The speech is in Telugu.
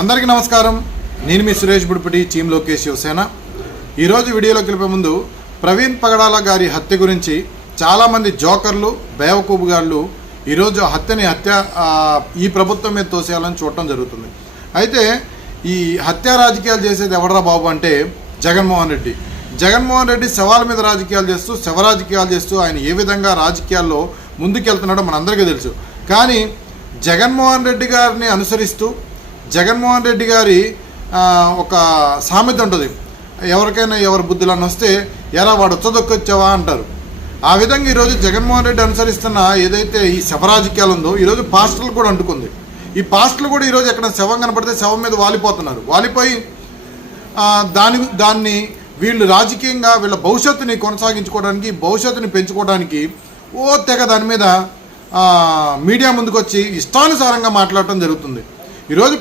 అందరికీ నమస్కారం. నేను మీ సురేష్ బుడిపటి, టీమ్ లోకేష్ శివసేన. ఈరోజు వీడియోలోకి వెళ్ళే ముందు ప్రవీణ్ పగడాల గారి హత్య గురించి చాలామంది జోకర్లు, బేవకూబుగాళ్ళు ఈరోజు హత్య ఈ ప్రభుత్వం మీద తోసేయాలని చూడటం జరుగుతుంది. అయితే ఈ హత్య రాజకీయాలు చేసేది ఎవడరా బాబు అంటే జగన్మోహన్ రెడ్డి. జగన్మోహన్ రెడ్డి శవాల మీద రాజకీయాలు చేస్తూ, శవ రాజకీయాలు చేస్తూ ఆయన ఏ విధంగా రాజకీయాల్లో ముందుకెళ్తున్నాడో మనందరికీ తెలుసు. కానీ జగన్మోహన్ రెడ్డి గారిని అనుసరిస్తూ, జగన్మోహన్ రెడ్డి గారి ఒక సామెత ఉంటుంది, ఎవరికైనా ఎవరి బుద్ధులను వస్తే ఎరా వాడు వచ్చదొక్కొచ్చావా అంటారు. ఆ విధంగా ఈరోజు జగన్మోహన్ రెడ్డి అనుసరిస్తున్న ఏదైతే ఈ శవ రాజకీయాలు ఉందో ఈరోజు పాస్టర్లు కూడా అంటుకుంది. ఈ పాస్టర్లు కూడా ఈరోజు ఎక్కడ శవం కనపడితే శవం మీద వాలిపోతున్నారు. వాలిపోయి దాన్ని వీళ్ళు రాజకీయంగా వీళ్ళ భవిష్యత్తుని కొనసాగించుకోవడానికి, భవిష్యత్తుని పెంచుకోవడానికి తెగ దాని మీద మీడియా ముందుకు వచ్చి ఇష్టానుసారంగా మాట్లాడటం జరుగుతుంది. ఈరోజు